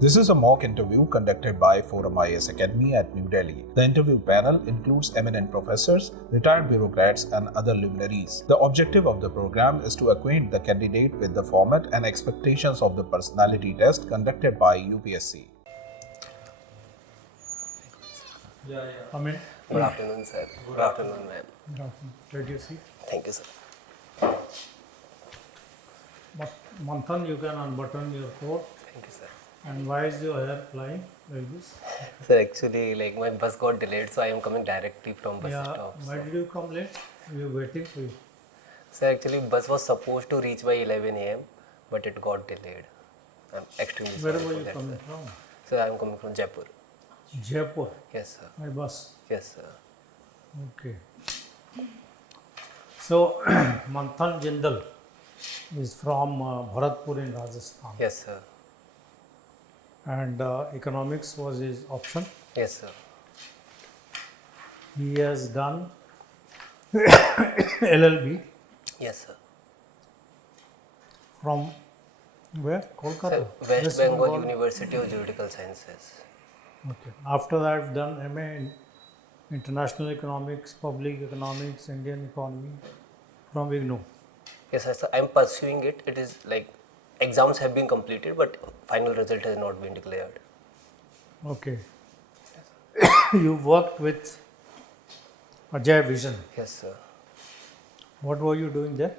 This is a mock interview conducted by ForumIAS Academy at New Delhi. The interview panel includes eminent professors, retired bureaucrats, and other luminaries. The objective of the program is to acquaint the candidate with the format and expectations of the personality test conducted by UPSC. Come in. Good afternoon, sir. Good afternoon, ma'am. Good afternoon. Take your seat. Thank you, sir. But Manthan, you can unbutton your coat. Thank you, sir. And why is your hair flying like this? Sir, actually, my bus got delayed, so I am coming directly from bus stop. Why did you come late? We were waiting for you. Sir, actually, bus was supposed to reach by 11 a.m., but it got delayed. I'm extremely sorry. Where were you for that, coming sir. from? Sir, I am coming from Jaipur. Jaipur. Yes, sir. My bus. Yes, sir. Okay. So, Manthan Jindal is from Bharatpur in Rajasthan. Yes, sir. And economics was his option. Yes, sir. He has done LLB Yes, sir. from where? Kolkata? Sir, West Bengal University of Geopolitical Sciences. Okay. After that, done MA in International Economics, Public Economics, Indian Economy from IGNOU. Yes, sir. I am pursuing it. It is exams have been completed, but final result has not been declared. Okay. You worked with 𝐼𝐨𝐽 Vision. Yes, sir. What were you doing there?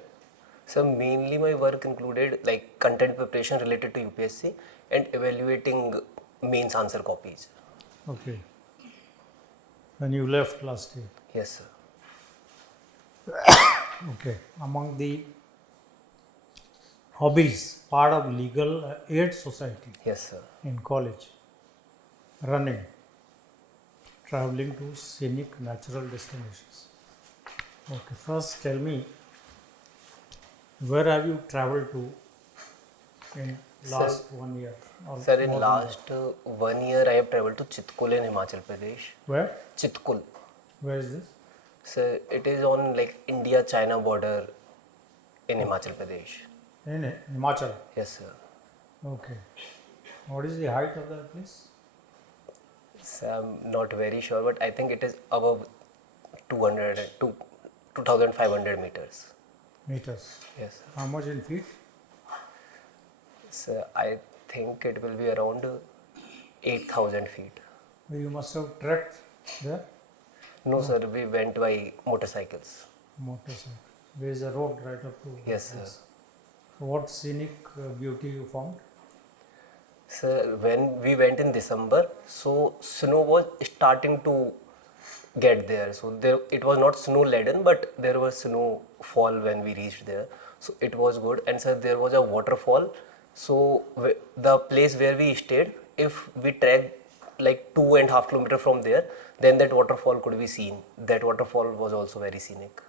So mainly my work included content preparation related to UPSC and evaluating mains answer copies. Okay. When you left last year. Yes, sir. Okay. Among the hobbies, part of legal aid society Yes, sir. in college, running, traveling to scenic natural destinations. Okay, first tell me, where have you traveled to in last 1 year? Or Sir, in more than last 1 year I have traveled to Chitkul in Himachal Pradesh. that? Where? Chitkul. Where is this? So it is on India-China border in Himachal Pradesh. In Himachal. Yes, sir. Okay. What is the height of that place? So I'm not very sure, but I think it is above 2,500 meters. Meters. Yes, sir. How much in feet? So I think it will be around 8,000 feet. You must have trekked there. No, sir, we went by motorcycles. Motorcycle. There is a road right up to. Yes, this. sir. So what scenic beauty you found? Sir, when we went in December, so snow was starting to get there. So it was not snow laden, but there was snow fall when we reached there. So it was good. And sir, there was a waterfall. So the place where we stayed, if we trekked 2.5 kilometers from there, then that waterfall could be seen. That waterfall was also very scenic.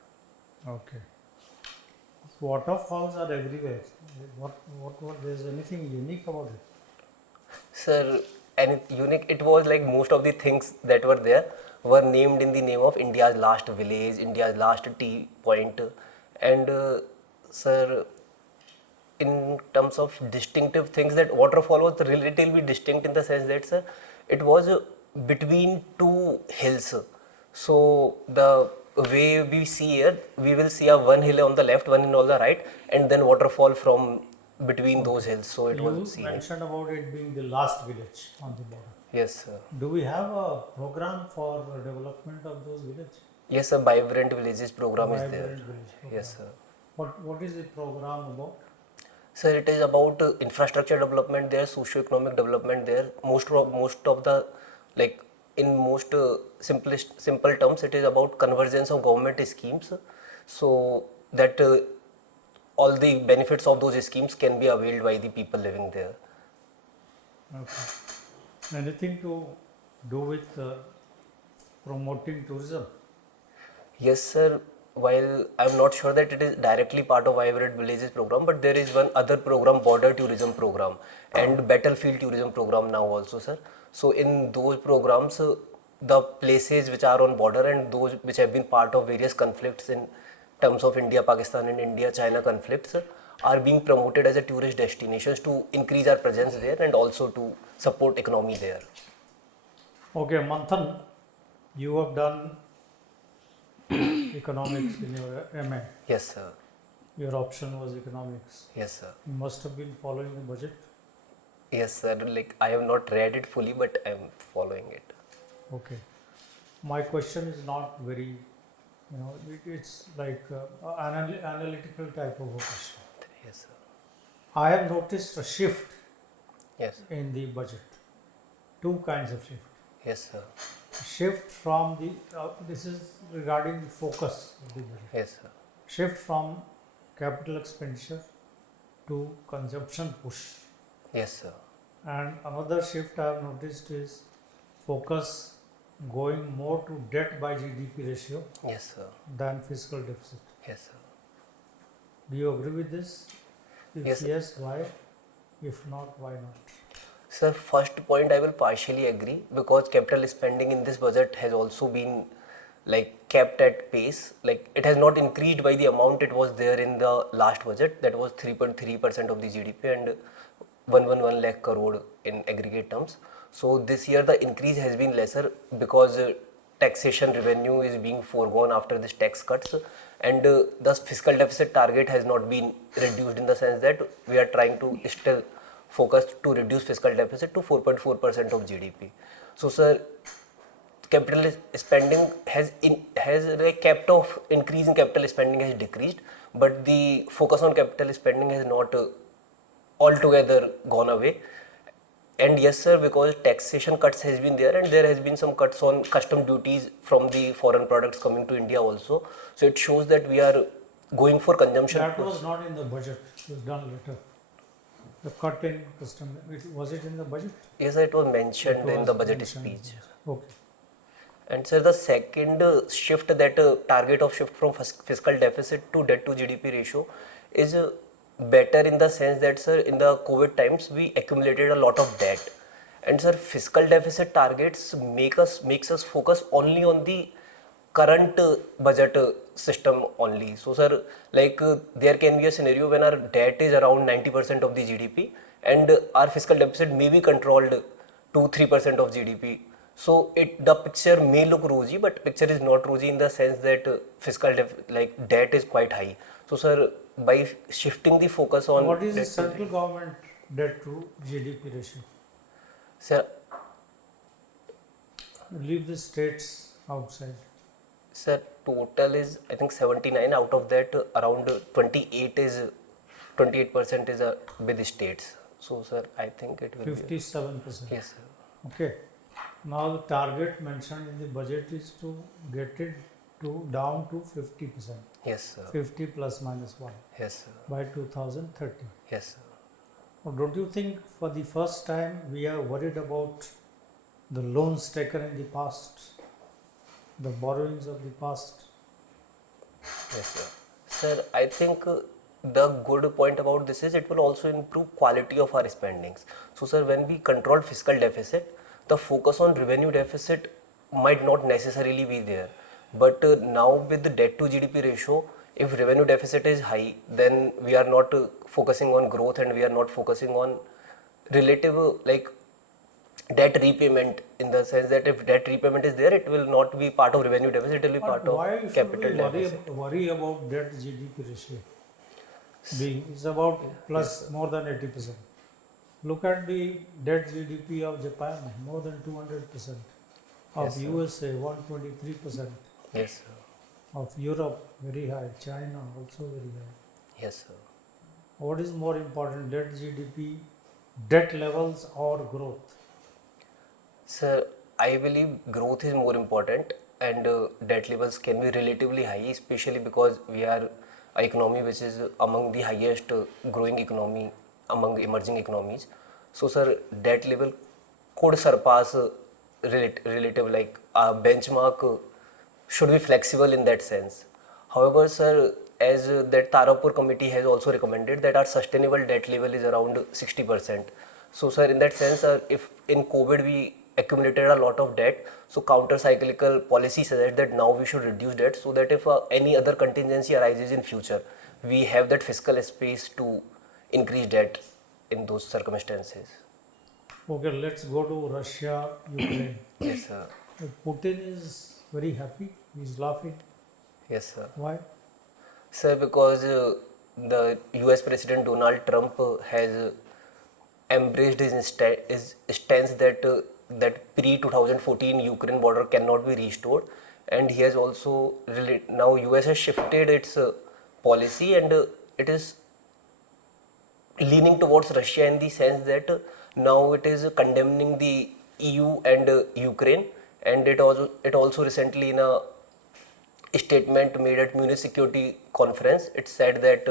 Okay. Waterfalls are everywhere. What there is anything unique about it? Sir, and unique, it was most of the things that were there were named in the name of India's last village, India's last tea point. And sir, in terms of distinctive things, that waterfall was relatively distinct in the sense that, sir, it was between two hills. So the way we see here, we will see one hill on the left, one hill on the right, and then waterfall from between those hills. So it was You scenic. mentioned about it being the last village on the border. Yes, sir. Do we have a program for development of those villages? Yes, sir. Vibrant Villages program is there. Vibrant village program. Yes, sir. What is the program about? Sir, it is about infrastructure development there, socio-economic development there. Most of the in most simple terms, it is about convergence of government schemes, so that all the benefits of those schemes can be availed by the people living there. Okay. Anything to do with promoting tourism? Yes, sir. While I am not sure that it is directly part of Vibrant Villages program, but there is one other program, border tourism program and battlefield tourism program now also, sir. So in those programs, the places which are on border and those which have been part of various conflicts in terms of India, Pakistan and India-China conflicts are being promoted as a tourist destinations to increase our presence there and also to support economy there. Okay, Manthan, you have done economics in your MA. Yes, sir. Your option was economics. Yes, sir. You must have been following the budget. Yes, sir. Like I have not read it fully, but I am following it. Okay. My question is not very, it's like analytical type of a question. Yes, sir. I have noticed a shift Yes. in the budget. Two kinds of shift. Yes, sir. Shift from the, this is regarding the focus of the budget. Yes, sir. Shift from capital expenditure to consumption push. Yes, sir. And another shift I have noticed is focus going more to debt by GDP ratio Yes, sir. than fiscal deficit. Yes, sir. Do you agree with this? If Yes. yes, why? If not, why not? Sir, first point I will partially agree because capital spending in this budget has also been like kept at pace. Like it has not increased by the amount it was there in the last budget, that was 3.3% of the GDP and 111 lakh crore in aggregate terms. So this year the increase has been lesser because taxation revenue is being foregone after this tax cuts, and the fiscal deficit target has not been reduced in the sense that we are trying to still focus to reduce fiscal deficit to 4.4% of GDP. So sir, capital spending has like kept off, increase in capital spending has decreased, but the focus on capital spending has not altogether gone away. And yes sir, because taxation cuts has been there and there has been some cuts on custom duties from the foreign products coming to India also. So it shows that we are going for consumption. That was not in the budget. It was done later. The cut in custom, was it in the budget? Yes sir, it was mentioned It in was the budget mentioned. speech. Okay. And sir, the second shift that target of shift from fiscal deficit to debt to GDP ratio is better in the sense that sir, in the COVID times we accumulated a lot of debt, and sir, fiscal deficit targets makes us focus only on the current budget system only. So sir, like there can be a scenario when our debt is around 90% of the GDP and our fiscal deficit may be controlled to 3% of GDP. So the picture may look rosy, but picture is not rosy in the sense that like debt is quite high. So sir, by shifting the focus on What is the debt to central government debt to GDP ratio? sir, Leave the states outside. sir, total is I think 79. Out of that, around 28% is with the states. So sir, I think it will 57%. be. Yes sir. Okay. Now the target mentioned in the budget is to get it down to 50%. Yes sir. 50 plus minus 1 Yes sir. by 2030. Yes sir. Now, don't you think for the first time we are worried about the loans taken in the past, the borrowings of the past? Yes, sir. Sir, I think the good point about this is it will also improve quality of our spendings. So, sir, when we control fiscal deficit, the focus on revenue deficit might not necessarily be there. But now with the debt to GDP ratio, if revenue deficit is high, then we are not focusing on growth and we are not focusing on relative like debt repayment, in the sense that if debt repayment is there, it will not be part of revenue deficit, it will be part But why of should capital we deficit. worry about debt GDP ratio being, it's about plus more than 80%. Look at the debt GDP of Japan, more than 200%, of Yes, sir. USA 123%, Yes, sir. of Europe very high, China also very high. Yes, sir. What is more important, debt GDP, debt levels or growth? Sir, I believe growth is more important and debt levels can be relatively high, especially because we are an economy which is among the highest growing economy among emerging economies. So, sir, debt level could surpass relative like benchmark should be flexible in that sense. However, sir, as that Tarapur committee has also recommended that our sustainable debt level is around 60%. So, sir, in that sense, if in COVID we accumulated a lot of debt. So counter-cyclical policy suggests that now we should reduce debt so that if any other contingency arises in future, we have that fiscal space to increase debt in those circumstances. Okay, let's go to Russia, Ukraine. Yes, sir. Putin is very happy. He's laughing. Yes, sir. Why? Sir, because the US President Donald Trump has embraced his stance that that pre-2014 Ukraine border cannot be restored, and he has also now US has shifted its policy, and it is leaning towards Russia in the sense that now it is condemning the EU and Ukraine, and it also recently in a statement made at Munich Security Conference, it said that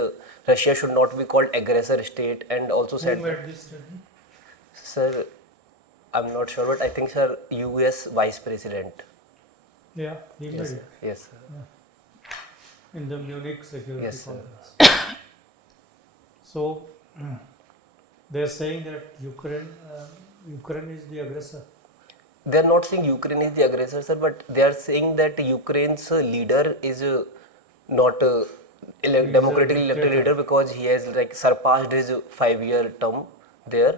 Russia should not be called aggressor state, and also Who said, made this statement? sir, I'm not sure, but I think sir, US Vice President. Yeah, he made Yes, it yes, sir. in the Munich Security Yes, sir. Conference. So they're saying that Ukraine is the aggressor. They are not saying Ukraine is the aggressor, sir, but they are saying that Ukraine's leader is not democratically elected dictator. leader because he has like surpassed his 5-year term there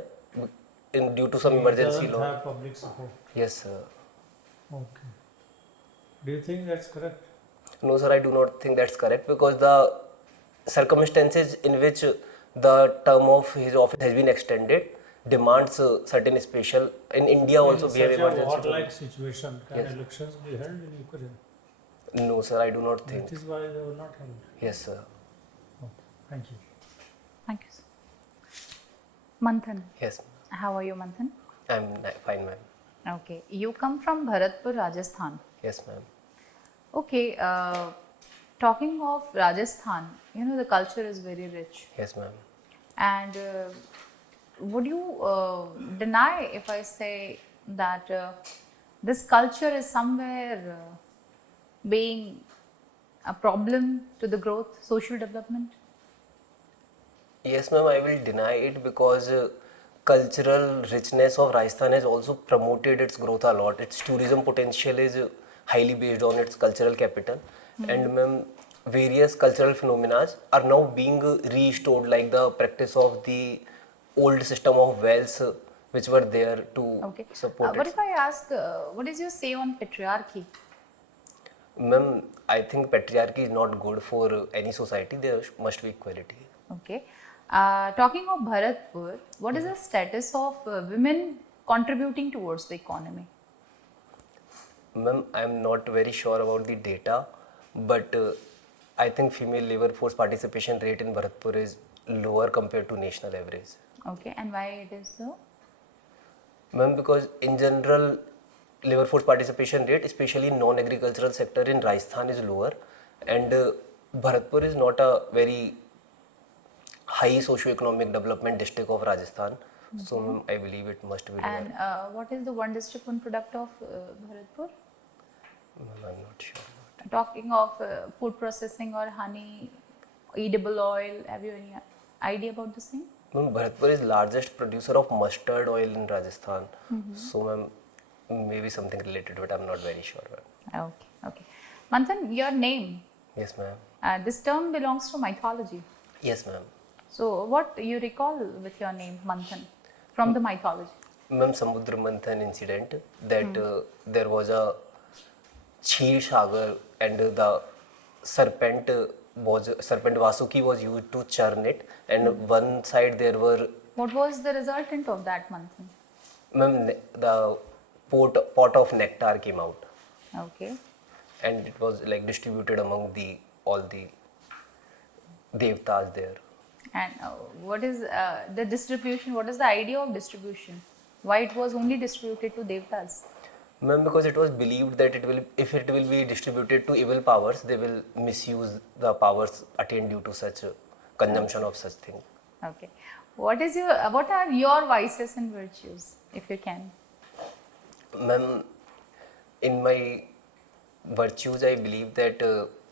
due to some He emergency doesn't law. have public support. Yes, sir. Okay. Do you think that's correct? No, sir, I do not think that's correct because the circumstances in which the term of his office has been extended demands certain special. In India also in we have such a emergency. warlike situation, can Yes. elections be held in Ukraine? No, sir, I do not think. That is why they were not held. Yes, sir. Okay. Thank you. Thank you, sir. Manthan, Yes, how are you, Manthan? I'm fine, ma'am. Okay, you come from Bharatpur, Rajasthan. Yes, ma'am. Okay, talking of Rajasthan, you know the culture is very rich. Yes, ma'am. And would you deny if I say that this culture is somewhere being a problem to the growth, social development? Yes, ma'am, I will deny it because cultural richness of Rajasthan has also promoted its growth a lot. Its tourism potential is highly based on its cultural capital. And ma'am, various cultural phenomena are now being restored, like the practice of the old system of wells which were there to Okay. support What it. if I ask, what is your say on patriarchy? Ma'am, I think patriarchy is not good for any society. There must be equality. Okay. Talking of Bharatpur, what is the status of women contributing towards the economy? Ma'am, I am not very sure about the data, but I think female labor force participation rate in Bharatpur is lower compared to national average. Okay, and why it is so? Ma'am, because in general, labor force participation rate, especially in non-agricultural sector in Rajasthan, is lower, and Bharatpur is not a very high socio-economic development district of Rajasthan. So ma'am, I believe it must be lower. And what is the one district, one product of Bharatpur? Ma'am, I'm not sure. Talking of food processing or honey, edible oil, have you any idea about the same? Ma'am, Bharatpur is largest producer of mustard oil in Rajasthan. So ma'am, maybe something related to it. I'm not very sure. Ma'am. Okay, okay. Manthan, your name, Yes, ma'am. this term belongs to mythology. Yes, ma'am. So, what you recall with your name, Manthan, from the mythology? Ma'am, Samudra Manthan incident that there was a 𝐮𝐸 and the serpent Vasuki was used to churn it, and one side there were, What was the resultant of that, Manthan? ma'am, the pot of nectar came out, Okay. and it was like distributed among all the devtas there. And what is the distribution? What is the idea of distribution? Why it was only distributed to devtas? Ma'am, because it was believed that if it will be distributed to evil powers, they will misuse the powers attained due to such consumption of such thing. Okay. What are your vices and virtues, if you can? Ma'am, in my virtues, I believe that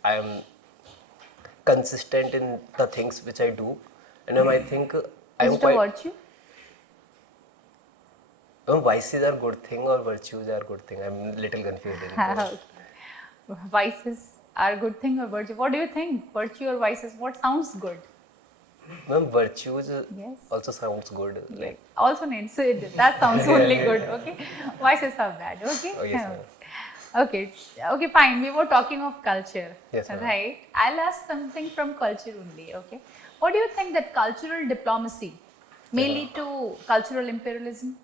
I am consistent in the things which I do, and I think I Is am it a quite. virtue? Vices are good thing or virtues are good thing? I'm little confused. In both. Vices are good thing or virtue? What do you think? Virtue or vices? What sounds good? Ma'am, virtues Yes. also sounds good. Like, Also needs so that sounds only good. Okay, vices are bad. Okay. oh yes, ma'am. Okay. Okay. Fine. We were talking of culture. Yes, ma'am. Right. I'll ask something from culture only. Okay. What do you think that cultural diplomacy may lead to cultural imperialism?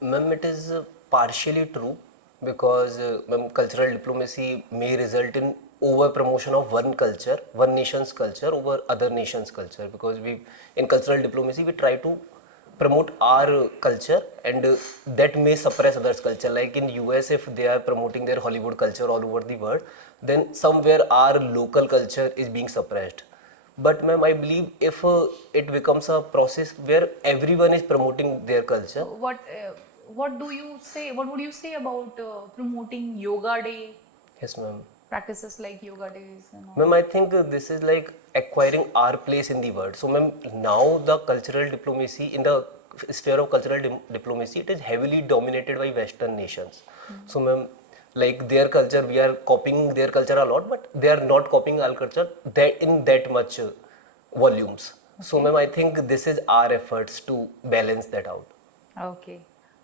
Ma'am, it is partially true because ma'am, cultural diplomacy may result in over promotion of one culture, one nation's culture over other nation's culture, because we in cultural diplomacy we try to promote our culture, and that may suppress others' culture. Like in US, if they are promoting their Hollywood culture all over the world, then somewhere our local culture is being suppressed. But ma'am, I believe if it becomes a process where everyone is promoting their culture. What do you say? What would you say about promoting yoga day Yes, ma'am. practices like yoga days and all? Ma'am, I think this is like acquiring our place in the world. So, ma'am, now the cultural diplomacy, in the sphere of cultural diplomacy, it is heavily dominated by Western nations. So, ma'am, like their culture, we are copying their culture a lot, but they are not copying our culture that in that much volumes. So, ma'am, I think this is our efforts to balance that out. Okay.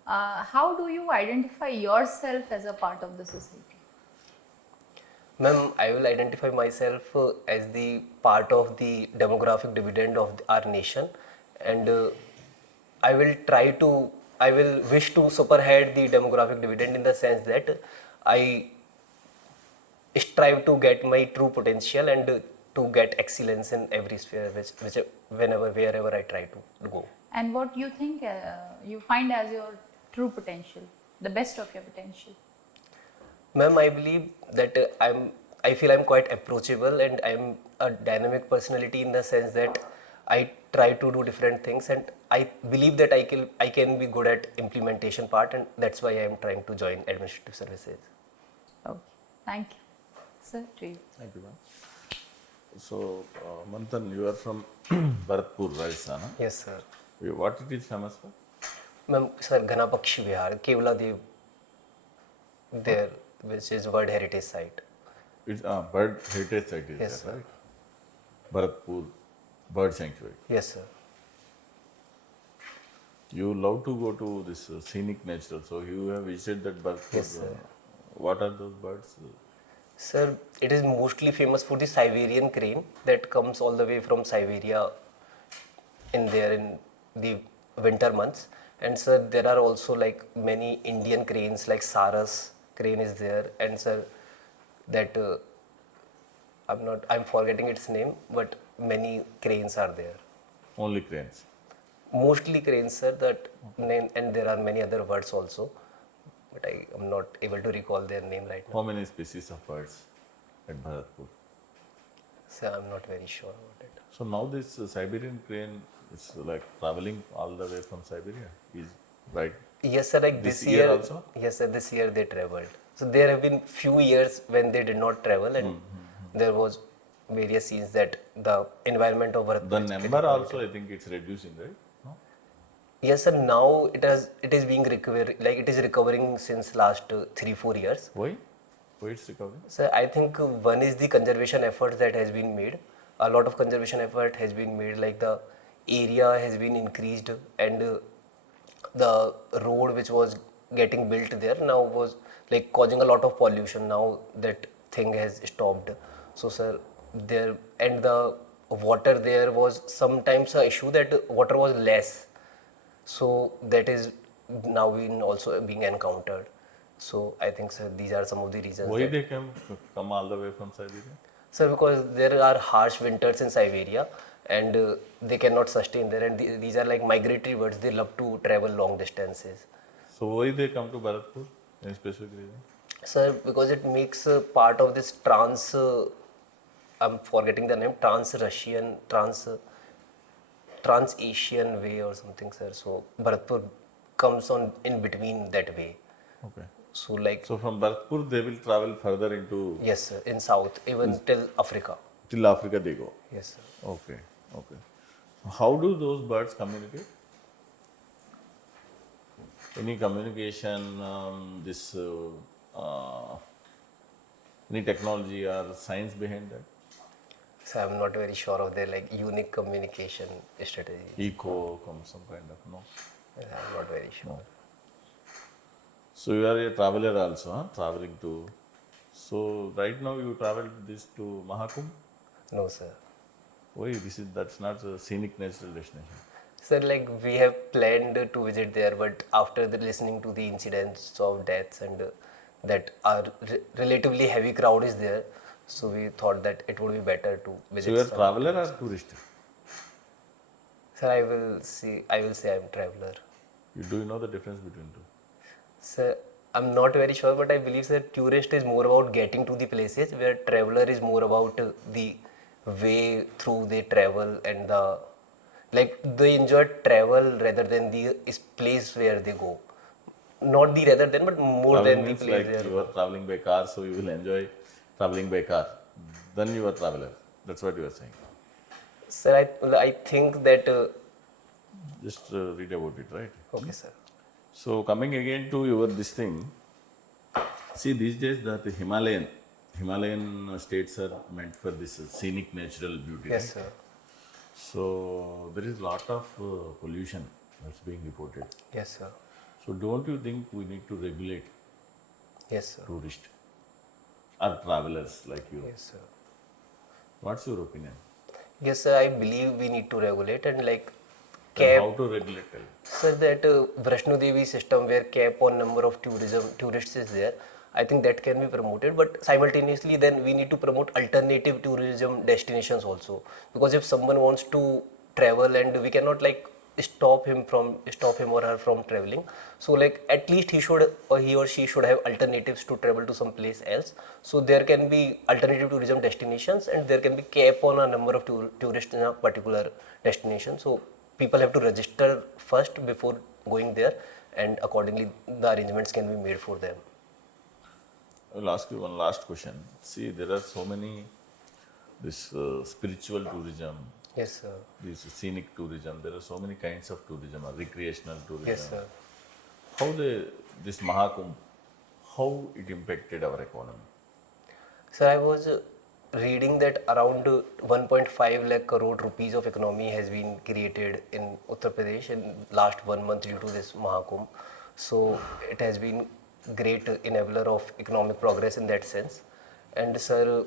How do you identify yourself as a part of the society? Ma'am, I will identify myself as the part of the demographic dividend of our nation, and I will try to, I will wish to superhead the demographic dividend in the sense that I strive to get my true potential and to get excellence in every sphere, which whenever, wherever I try to go. And what you think you find as your true potential, the best of your potential? Ma'am, I believe that I feel I'm quite approachable and I'm a dynamic personality in the sense that I try to do different things, and I believe that I can be good at implementation part, and that's why I'm trying to join administrative services. Okay. Thank you. Sir, to you. Thank you, ma'am. So, Manthan, you are from Bharatpur, Rajasthan. Huh? Yes, sir. What it is famous for? Ma'am, sir, 𝐻𝐸 Vihar, 𝐶𝐞𝐬 there, which is World Heritage Site. It's a bird heritage site, is Yes, that sir. right? Bharatpur Bird Sanctuary. Yes, sir. You love to go to this scenic natural, so you have visited that Bharatpur. Yes, sir. What are those birds? Sir, it is mostly famous for the Siberian crane that comes all the way from Siberia in there in the winter months. And sir, there are also like many Indian cranes, like Saras crane is there, and sir, that I'm forgetting its name, but many cranes are there. Only cranes. Mostly cranes, sir, that name, and there are many other birds also, but I am not able to recall their name right now. How many species of birds at Bharatpur? So I'm not very sure about it. So now this Siberian crane is like traveling all the way from Siberia, is right? Yes, sir. Like This this year year also? Yes, sir. This year they traveled. So there have been few years when they did not travel, and there was various scenes that the environment of Bharatpur The is number getting also, polluted. I think it's reducing, right? No? Yes, sir. Now it is being recovered. Like it is recovering since last 3-4 years. Why? Why it's recovering? So I think one is the conservation efforts that has been made. A lot of conservation effort has been made. Like the area has been increased, and the road which was getting built there now was like causing a lot of pollution. Now that thing has stopped. So sir, there, and the water there was sometimes a issue that water was less. So that is now being also being encountered. So I think sir, these are some of the reasons. Why that- they come all the way from Siberia? Sir, because there are harsh winters in Siberia, and they cannot sustain there, and these are like migratory birds. They love to travel long distances. So why they come to Bharatpur? Any specific reason? Sir, because it makes part of this I'm forgetting the name, Trans-Asian way or something, sir. So Bharatpur comes on in between that way. Okay. So like, So from Bharatpur they will travel further into yes, sir, in south, even till Africa. till Africa they go. Yes, sir. Okay. Okay. So how do those birds communicate? any communication, any technology or science behind that? So I'm not very sure of their like unique communication strategy. Some kind of, no? I'm not very sure. So you are a traveler also, huh? Traveling to. So right now you traveled this to Mahakumbh? No, sir. Why? That's not a scenic natural destination. Sir, like we have planned to visit there, but after listening to the incidents of deaths and that are relatively heavy crowd is there, so we thought that it would be better to visit. So you are some traveler place. or tourist? Sir, I will say I'm traveler. Do you know the difference between two? Sir, I'm not very sure, but I believe that tourist is more about getting to the places, where traveler is more about the way through they travel and the like they enjoy travel rather than the place where they go. Not the rather than, but more Traveling than the means place like they you are go. traveling by car, so you will enjoy traveling by car. Then you are traveler. That's what you are saying. Sir, I think that Just read about it, right? okay, sir. So coming again to your this thing, see these days that the Himalayan states are meant for this scenic natural beauty, Yes, right? sir. So there is lot of pollution that's being reported. Yes, sir. So don't you think we need to regulate Yes, sir. tourists or travelers like you? Yes, sir. What's your opinion? Yes, sir. I believe we need to regulate and like And cap. how to regulate? Tell me. Sir, that Vaishno Devi system where cap on number of tourists is there, I think that can be promoted. But simultaneously, then we need to promote alternative tourism destinations also. Because if someone wants to travel and we cannot like stop him or her from traveling, so like at least he or she should have alternatives to travel to some place else. So there can be alternative tourism destinations and there can be cap on a number of tourists in a particular destination. So people have to register first before going there, and accordingly the arrangements can be made for them. I will ask you one last question. See, there are so many this spiritual tourism, Yes, sir. this scenic tourism. There are so many kinds of tourism, or recreational tourism. Yes, sir. How this Mahakumbh, how it impacted our economy? Sir, I was reading that around 1.5 lakh crore rupees of economy has been created in Uttar Pradesh in last 1 month due to this Mahakumbh. So it has been great enabler of economic progress in that sense. And sir,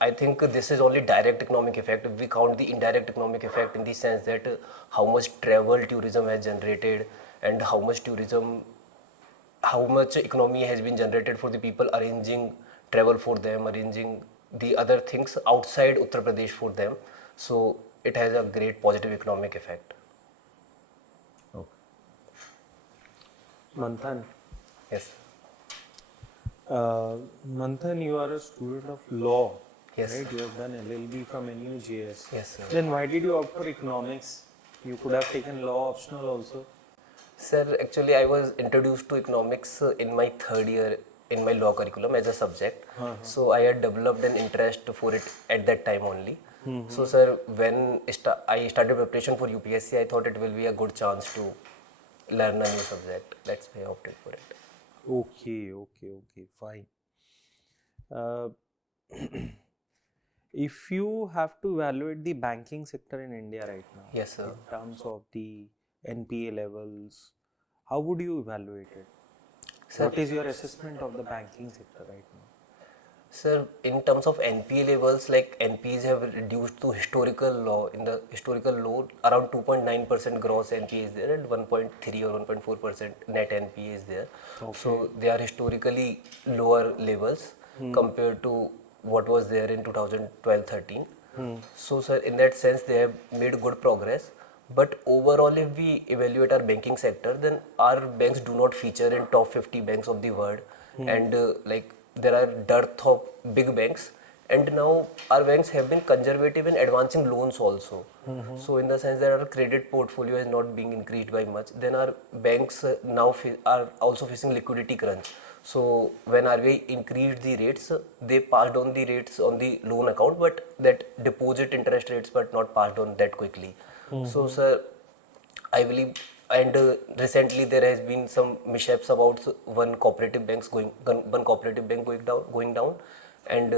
I think this is only direct economic effect. If we count the indirect economic effect in the sense that how much travel tourism has generated and how much economy has been generated for the people arranging travel for them, arranging the other things outside Uttar Pradesh for them. So it has a great positive economic effect. Okay. Manthan, Yes. Manthan, you are a student of law, Yes. right? You have done LLB from NUJS. Yes, sir. Then why did you opt for economics? You could have taken law optional also. Sir, actually, I was introduced to economics in my third year in my law curriculum as a subject. So I had developed an interest for it at that time only. So, sir, when I started preparation for UPSC, I thought it will be a good chance to learn a new subject. That's why I opted for it. Okay, fine. If you have to evaluate the banking sector in India right now, Yes, sir. in terms of the NPA levels, how would you evaluate it? Sir, What is your assessment of the banking sector right now? Sir, in terms of NPA levels, like NPAs have reduced to historical low. In the historical low, around 2.9% gross NPA is there and 1.3 or 1.4% net NPA is there. So they are historically lower levels compared to what was there in 2012-13. So, sir, in that sense, they have made good progress. But overall, if we evaluate our banking sector, then our banks do not feature in top 50 banks of the world, and like there are dearth of big banks. And now our banks have been conservative in advancing loans also. So in the sense that our credit portfolio is not being increased by much, then our banks now are also facing liquidity crunch. So when RBI increased the rates, they passed on the rates on the loan account, but that deposit interest rates were not passed on that quickly. So, sir, I believe and recently there has been some mishaps about one cooperative bank going down, and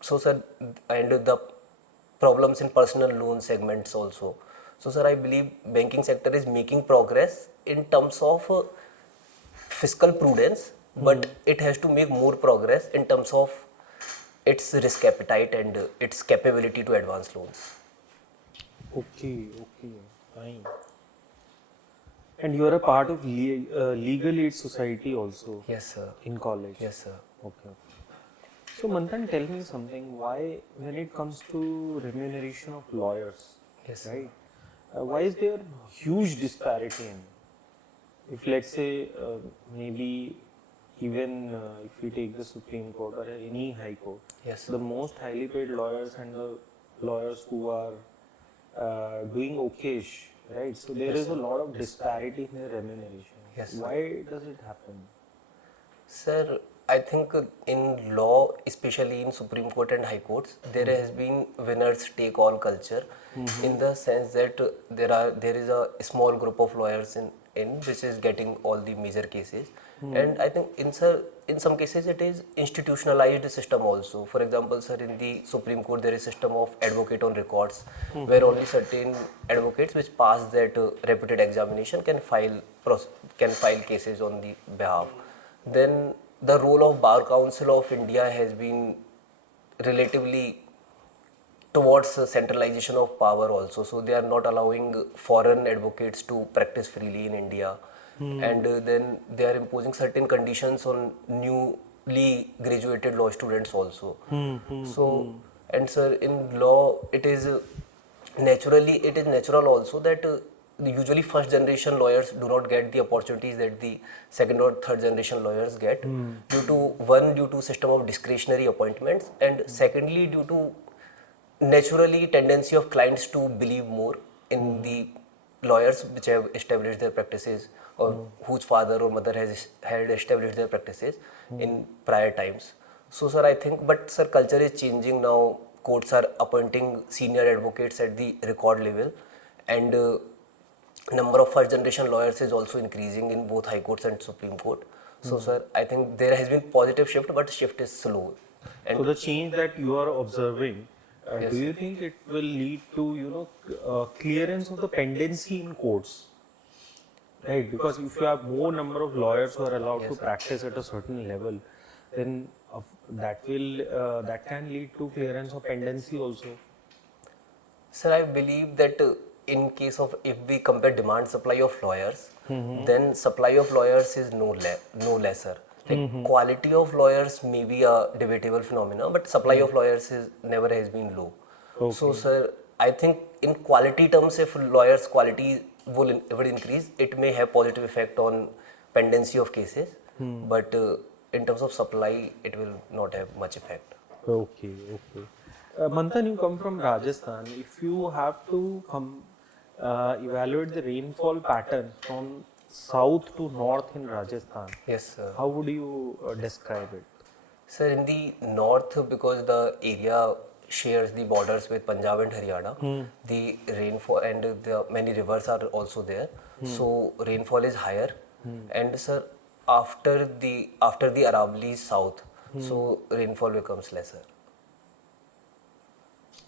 so sir, and the problems in personal loan segments also. So sir, I believe banking sector is making progress in terms of fiscal prudence, but it has to make more progress in terms of its risk appetite and its capability to advance loans. Okay, okay, fine. And you are a part of legal aid society also Yes, sir. in college. Yes, sir. Okay. So Manthan, tell me something. Why, when it comes to remuneration of lawyers, Yes, sir. right? Why is there huge disparity in? If let's say maybe even if we take the Supreme Court or any High Court, Yes, sir. the most highly paid lawyers and the lawyers who are doing okay-ish, right? So there is a lot of disparity in their remuneration. Yes, sir. Why does it happen? Sir, I think in law, especially in Supreme Court and High Courts, there has been winners take all culture, in the sense that there is a small group of lawyers in which is getting all the major cases, and I think in some cases it is institutionalized system also. For example, sir, in the Supreme Court there is system of advocate on records, where only certain advocates which pass that reputed examination can file cases on the behalf. Then the role of Bar Council of India has been relatively towards centralization of power also. So they are not allowing foreign advocates to practice freely in India. And then they are imposing certain conditions on newly graduated law students also. So, and sir, in law, it is natural also that usually first generation lawyers do not get the opportunities that the second or third generation lawyers get, due to system of discretionary appointments, and secondly due to naturally tendency of clients to believe more in the lawyers which have established their practices, or whose father or mother had established their practices in prior times. So sir, I think, but sir, culture is changing now. Courts are appointing senior advocates at the record level, and number of first generation lawyers is also increasing in both High Courts and Supreme Court. So sir, I think there has been positive shift, but shift is slow. And So the change that you are observing, Yes, do you sir. think it will lead to clearance of the pendency in courts? Right, because if you have more number of lawyers who are allowed Yes, to sir. practice at a certain level, then that can lead to clearance of pendency also. Sir, I believe that in case of, if we compare demand supply of lawyers, then supply of lawyers is no lesser. Like quality of lawyers may be a debatable phenomena, but supply of lawyers is never has been low. So, Okay. sir, I think in quality terms, if lawyers' quality will increase, it may have positive effect on pendency of cases. But in terms of supply, it will not have much effect. Okay, okay. Manthan, you come from Rajasthan. If you have to evaluate the rainfall pattern from south to north in Rajasthan, Yes, sir. how would you describe it? Sir, in the north, because the area shares the borders with Punjab and Haryana, the rainfall and the many rivers are also there. So rainfall is higher. And sir, after the Aravalli south, so rainfall becomes lesser.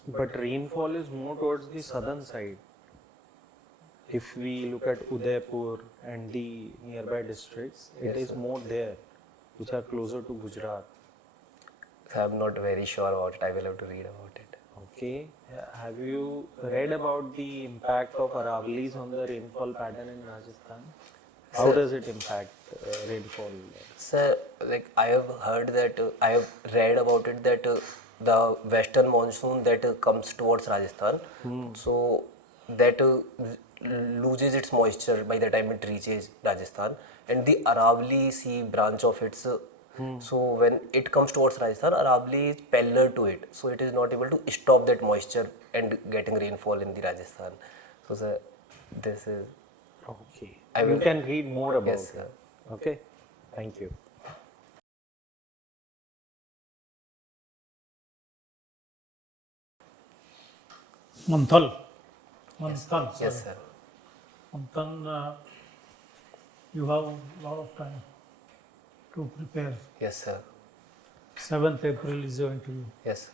But rainfall is more towards the southern side. If we look at Udaipur and the nearby districts, it Yes, is sir. more there, which are closer to Gujarat. I'm not very sure about it. I will have to read about it. Okay. Have you read about the impact of Aravallis on the rainfall pattern in Rajasthan? How Sir- does it impact rainfall? Sir, like I have heard that, I have read about it that the western monsoon that comes towards Rajasthan, so that loses its moisture by the time it reaches Rajasthan, and the Aravalli Sea branch of its, so when it comes towards Rajasthan, Aravalli is parallel to it, so it is not able to stop that moisture and getting rainfall in the Rajasthan. So sir, this is, Okay. I You will- can read more about Yes, it. sir. Okay. Thank you. Manthan. Manthan, sorry. yes sir. Manthan, you have a lot of time to prepare. Yes, sir. 7th April is your interview. Yes, sir.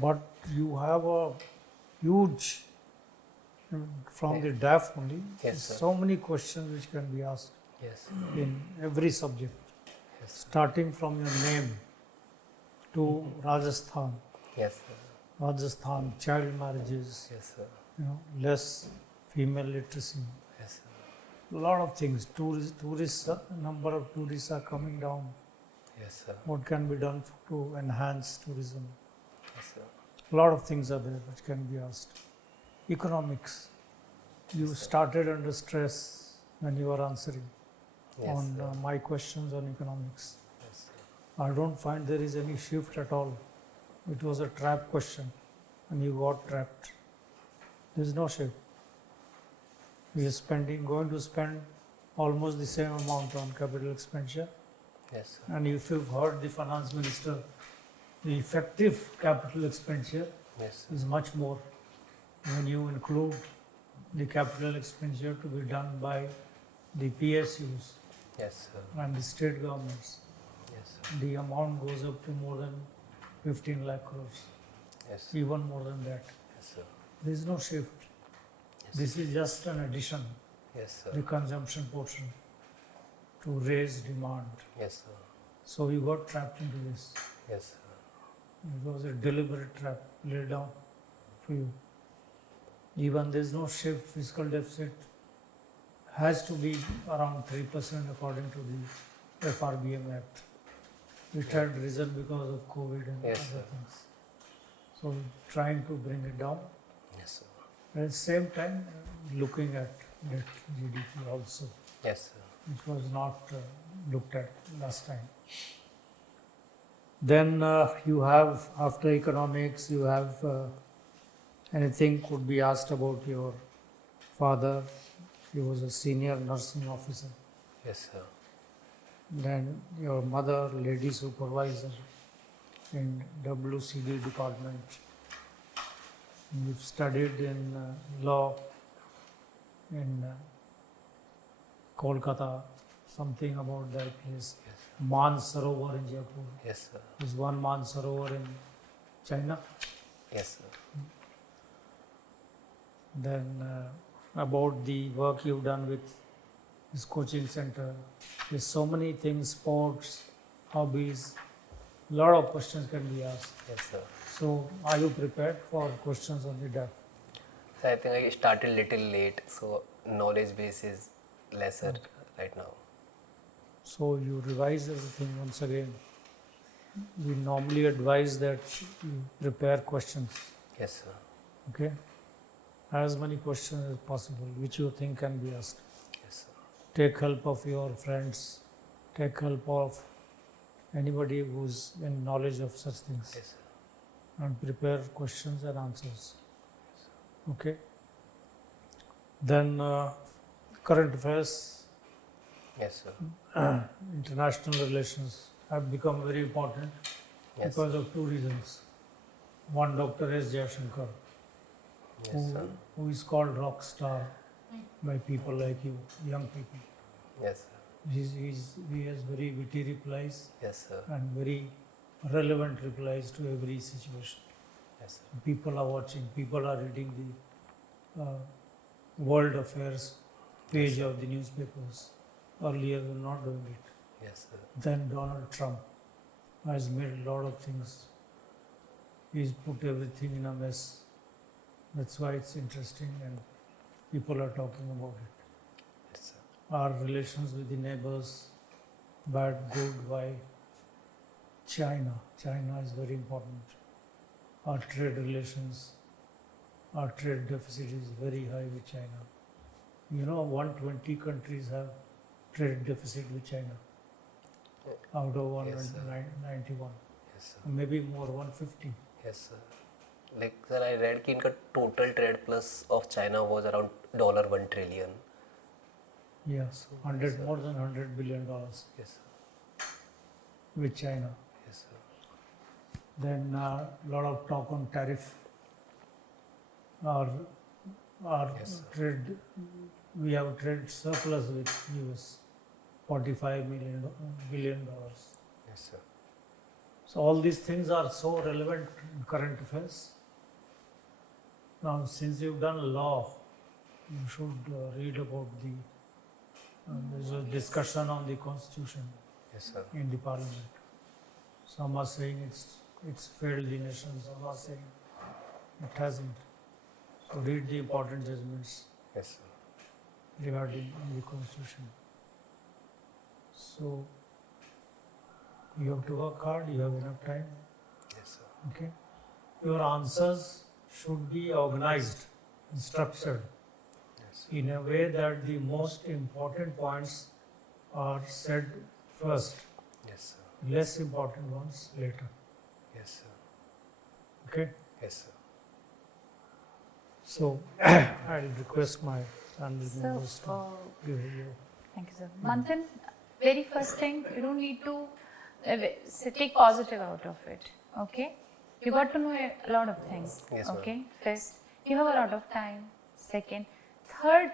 But you have a huge, from the DAF only, Yes, sir. so many questions which can be asked Yes. in every subject, Yes. starting from your name to Rajasthan, Yes, sir. Rajasthan, child marriages, Yes, sir. less female literacy, Yes, sir. a lot of things. Tourists, number of tourists are coming down. Yes, sir. What can be done to enhance tourism? Yes, sir. A lot of things are there which can be asked. Economics. You started under stress when you were answering Yes, on sir. my questions on economics. Yes, sir. I don't find there is any shift at all. It was a trap question and you got trapped. There is no shift. We are going to spend almost the same amount on capital expenditure. Yes, sir. And if you've heard the finance minister, the effective capital expenditure Yes, sir. is much more when you include the capital expenditure to be done by the PSUs Yes, sir. and the state governments. Yes, sir. The amount goes up to more than 15 lakh crores, Yes, even more than that. yes, sir. There is no shift. This is just an addition, Yes, the sir. consumption portion, to raise demand. Yes, sir. So you got trapped into this. Yes, sir. It was a deliberate trap laid down for you. Even there is no shift, fiscal deficit has to be around 3% according to the FRBM Act. It had risen because of COVID and Yes, other sir. things. So trying to bring it down. Yes, sir. At the same time, looking at net GDP also, Yes, sir. which was not looked at last time. Then you have, after economics, you have anything could be asked about your father. He was a senior nursing officer. Yes, sir. Then your mother, lady supervisor in WCD department. You've studied in law in Kolkata, something about that place. Yes, Man Sarovar in Jaipur. yes, sir. There's one Man Sarovar in China. Yes, sir. Then about the work you've done with this coaching center. There's so many things, sports, hobbies, a lot of questions can be asked. Yes, sir. So are you prepared for questions on the DAF? So I think I started little late, so knowledge base is lesser right now. So you revise everything once again. We normally advise that you prepare questions, Yes, sir. okay? As many questions as possible, which you think can be asked. Yes, sir. Take help of your friends, take help of anybody who's in knowledge of such things, Yes, sir. and prepare questions and answers. Okay? Then current affairs, Yes, sir. international relations have become very important Yes, because of two reasons. One, Dr. 𝐟𝐨𝐵 yes, sir. who is called rock star by people like you, young people. Yes, sir. He has very witty replies Yes, sir. and very relevant replies to every situation. Yes, sir. People are watching, people are reading the world affairs page of the newspapers. Earlier, we were not doing it. Yes, sir. Then Donald Trump has made a lot of things. He's put everything in a mess. That's why it's interesting and people are talking about it. Yes, sir. Our relations with the neighbors, bad, good, why? China. China is very important. Our trade relations, our trade deficit is very high with China. 120 countries have trade deficit with China out of Yes, sir. 191. Yes, sir. Maybe more, 150. Yes, sir. Like, sir, I read कि इनका total trade plus of China was around $1 trillion. Yes, more than $100 billion Yes, sir. with China. Yes, sir. Then a lot of talk on tariff. Our our trade, we have trade surplus with US, $45 billion. Yes, sir. So all these things are so relevant in current affairs. Now, since you've done law, you should read about the, there's a discussion on the constitution Yes, sir. in the parliament. Some are saying it's failed the nation, some are saying it hasn't. So read the important judgments Yes, sir. regarding the constitution. So you have to work hard, you have enough time, Yes, sir. okay? Your answers should be organized and structured in a way that the most important points are said first, Yes, sir. less important ones later, Yes, sir. okay? Yes, sir. So I'll request my panel So, members to give you. thank you, sir. Manthan, very first thing, you don't need to take positive out of it, okay? You got to know a lot of things, Yes, ma'am. okay? First, you have a lot of time. Second, third,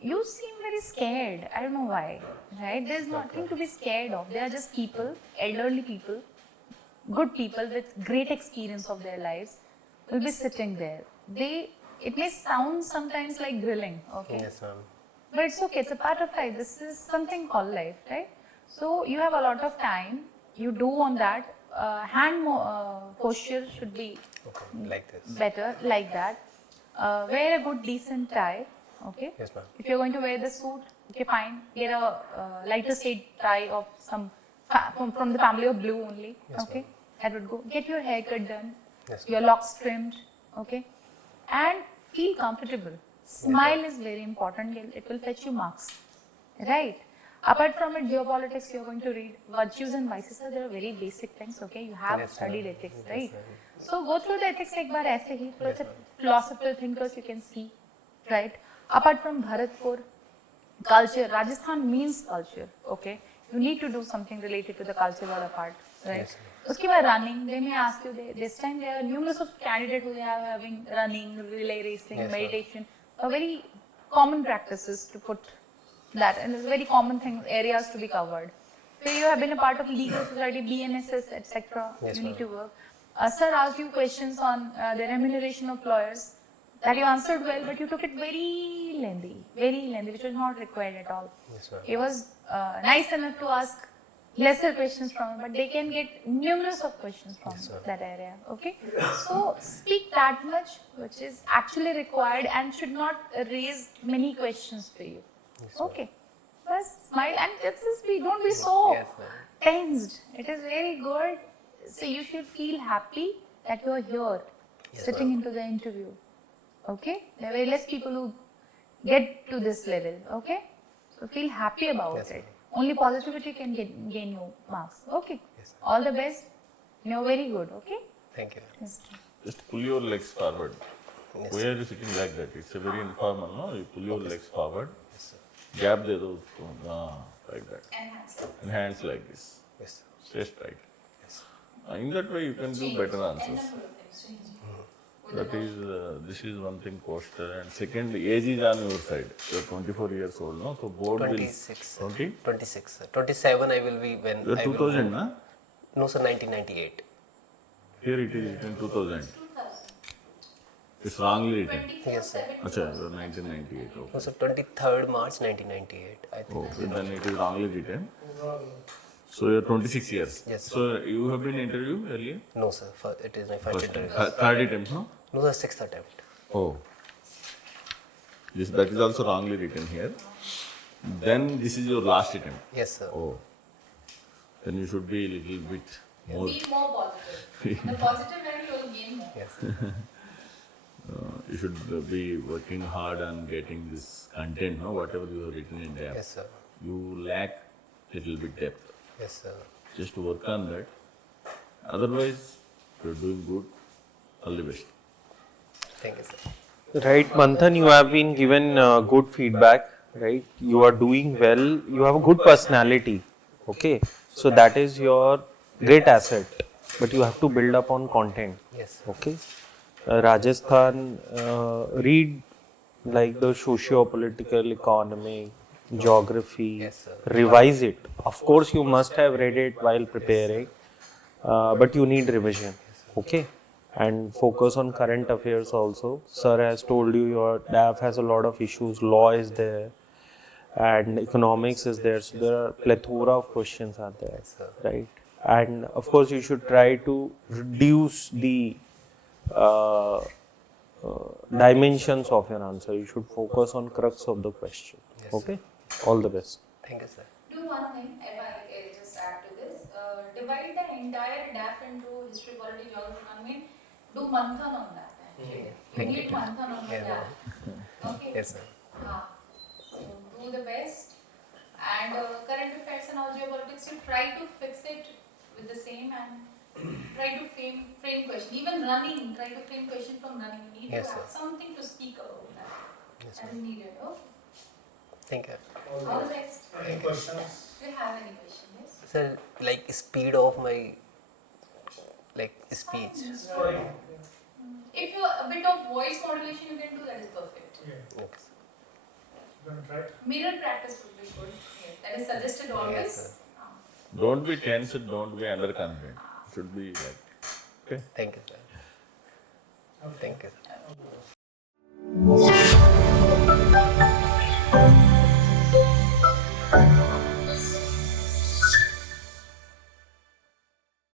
you seem very scared. I don't know why, right? There's nothing to be scared of. They are just people, elderly people, good people with great experience of their lives will be sitting there. It may sound sometimes like grilling, okay? Yes, ma'am. But it's okay, it's a part of life. This is something called life, right? So you have a lot of time, you do on that. Hand posture should be Okay, like this. better, like that. Wear a good decent tie, okay? Yes, ma'am. If you're going to wear the suit, okay, fine. Get a lighter shade tie of some, from the family of blue only, Yes, okay? That would go. Get your haircut done, Yes, your locks trimmed, okay? And feel comfortable. Smile is very important. It will fetch you marks, right? Apart from it, geopolitics, you're going to read virtues and vices. There are very basic things, okay? You have Yes, studied ma'am. ethics, Yes, right? ma'am. So go through the ethics एक बार ऐसे ही. Yes, Plus, ma'am. philosophical thinkers you can see, right? Apart from Bharatpur, culture, Rajasthan means culture, okay? You need to do something related to the cultural part, right? Yes, ma'am. उसके बाद running, they may ask you, this time there are numerous of candidates who are having running, relay racing, Yes, ma'am. meditation, are very common practices to put that, and it's very common thing, areas to be covered. So you have been a part of legal society, BNSS, etc. Yes, You need ma'am. to work. Sir asked you questions on the remuneration of lawyers that you answered well, but you took it very lengthy, which was not required at all. Yes, ma'am. He was nice enough to ask lesser questions from, but they can get numerous of questions from Yes, ma'am. that area. Okay, so speak that much, which is actually required and should not raise many questions for you. Yes, ma'am. Okay, just smile and just be. Don't be so Yes, ma'am. tensed. It is very good. So you should feel happy that you are here, Yes, sitting ma'am. into the interview. Okay, there are very less people who get to this level. Okay, so feel happy about Yes, it. ma'am. Only positivity can gain you marks. Okay, Yes, all the best. You're very good. Okay. Thank you. Yes. Just pull your legs forward. Yes, Why are you sitting like that? It's a very informal, no? You pull your legs forward. Yes, sir. Gap there, like that. And hands like this. Yes, sir. Stay straight. Yes. In that way, you can do better answers. That is, this is one thing posture. And second, age is on your side. You're 24 years old, no? So board 26. will... 20? 26, sir. 27 I will be when You're I will 2000, move. na? No, sir, 1998. Here it is written 2000. It's wrongly written. Yes, sir. Acha, you're 1998. Okay. No, sir, 23rd March 1998, I think. Okay, then it is wrongly written. So you're 26 years. Yes, sir. So you have been interviewed earlier? No, sir, it is my first interview. Third attempt, no? No, sir, 6th attempt. Oh. That is also wrongly written here. Then this is your last attempt. Yes, sir. Oh. Then you should be a little bit more. Be more positive. The positive level you will gain more. Yes. You should be working hard on getting this content, no? Whatever you have written in depth. Yes, sir. You lack little bit depth. Yes, sir. Just work on that. Otherwise, you're doing good. All the best. Thank you, sir. Right, Manthan, you have been given good feedback, right? You are doing well, you have a good personality, okay? So that is your great asset, but you have to build up on content, Yes, sir. okay? Rajasthan, read like the socio-political, economic, geography. Yes, sir. Revise it. Of course, you must have read it while preparing, but you need revision. Okay, and focus on current affairs also. Sir has told you your DAF has a lot of issues. Law is there, and economics is there. So there are plethora of questions are there, sir. right? And of course, you should try to reduce the uh, dimensions of your answer. You should focus on crux of the question. Okay, all the best. Thank you, sir. Do one thing, if I just add to this, divide the entire DAF into history, politics, geography, economy. Do Manthan on that actually. Complete Manthan on the DAF. Okay. Yes, sir. So do the best. And current affairs and all geopolitics, you try to fix it with the same and try to frame question. Even running, try to frame question from running. You need Yes, to have sir. something to speak about that. Yes, That is needed. Okay. Thank you. All the best. Any questions? Do you have any question? Yes. Sir, like speed of my speech. If you a bit of voice modulation you can do, that is perfect. Yeah. Okay, sir. You want to try? Mirror practice would be good. Yes. That is suggested always. Yes, sir. Don't be tense, don't be underconfident. Should be like, okay? Thank you, sir. Okay. Thank you, sir.